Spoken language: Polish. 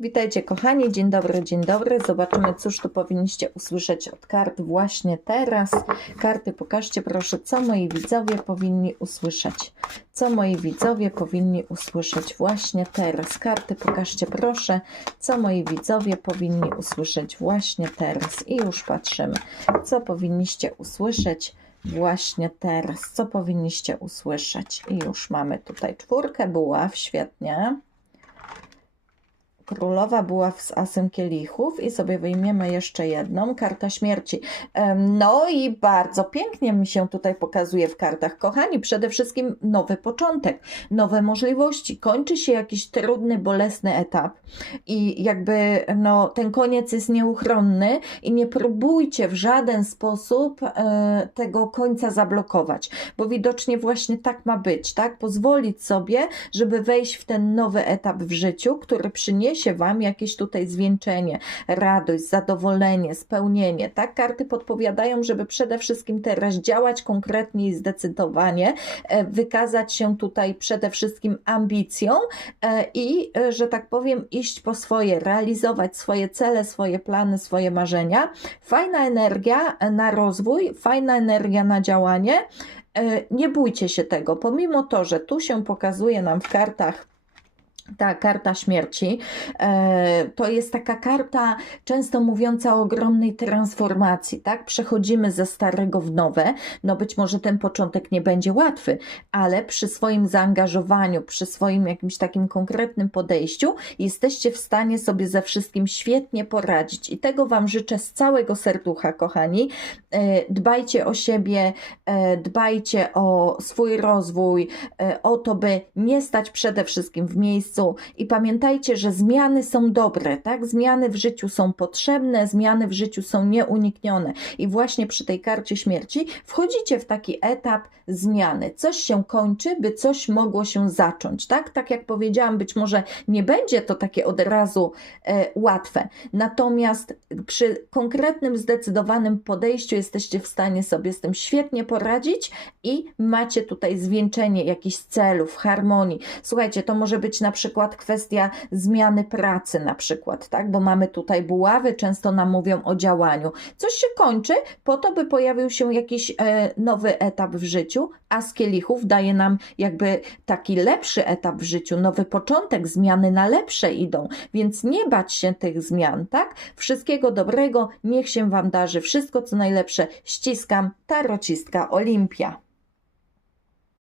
Witajcie kochani, dzień dobry, dzień dobry. Zobaczymy, cóż tu powinniście usłyszeć od kart właśnie teraz. Karty, pokażcie proszę, co moi widzowie powinni usłyszeć. Co moi widzowie powinni usłyszeć właśnie teraz. Karty, pokażcie proszę, co moi widzowie powinni usłyszeć właśnie teraz. I już patrzymy, co powinniście usłyszeć właśnie teraz. Co powinniście usłyszeć? I już mamy tutaj czwórkę buław, świetnie. Królowa była z asem kielichów i sobie wyjmiemy jeszcze jedną, karta śmierci. No i bardzo pięknie mi się tutaj pokazuje w kartach. Kochani, przede wszystkim nowy początek, nowe możliwości. Kończy się jakiś trudny, bolesny etap i jakby no, ten koniec jest nieuchronny i nie próbujcie w żaden sposób e, tego końca zablokować, bo widocznie właśnie tak ma być, tak? Pozwolić sobie, żeby wejść w ten nowy etap w życiu, który przyniesie Wam jakieś tutaj zwieńczenie, radość, zadowolenie, spełnienie, tak? Karty podpowiadają, żeby przede wszystkim teraz działać konkretnie i zdecydowanie, e, wykazać się tutaj przede wszystkim ambicją e, i, e, że tak powiem, iść po swoje, realizować swoje cele, swoje plany, swoje marzenia. Fajna energia na rozwój, fajna energia na działanie. Nie bójcie się tego, pomimo to, że tu się pokazuje nam w kartach ta karta śmierci e, to jest taka karta często mówiąca o ogromnej transformacji, tak? Przechodzimy ze starego w nowe. No być może ten początek nie będzie łatwy, ale przy swoim zaangażowaniu, przy swoim jakimś takim konkretnym podejściu jesteście w stanie sobie ze wszystkim świetnie poradzić. I tego Wam życzę z całego serducha, kochani. E, Dbajcie o siebie, e, dbajcie o swój rozwój, o to, by nie stać przede wszystkim w miejscu i pamiętajcie, że zmiany są dobre, tak? Zmiany w życiu są potrzebne, zmiany w życiu są nieuniknione. I właśnie przy tej karcie śmierci wchodzicie w taki etap zmiany. Coś się kończy, by coś mogło się zacząć, tak? Tak jak powiedziałam, być może nie będzie to takie od razu e, łatwe. Natomiast przy konkretnym, zdecydowanym podejściu jesteście w stanie sobie z tym świetnie poradzić i macie tutaj zwieńczenie jakichś celów, harmonii. Słuchajcie, to może być na przykład kwestia zmiany pracy, na przykład, tak? Bo mamy tutaj buławy, często nam mówią o działaniu. Coś się kończy po to, by pojawił się jakiś e, nowy etap w życiu, a z kielichów daje nam jakby taki lepszy etap w życiu, nowy początek, zmiany na lepsze idą, więc nie bać się tych zmian, tak? Wszystkiego dobrego, niech się Wam darzy wszystko co najlepsze. Ściskam, tarocistka Olimpia.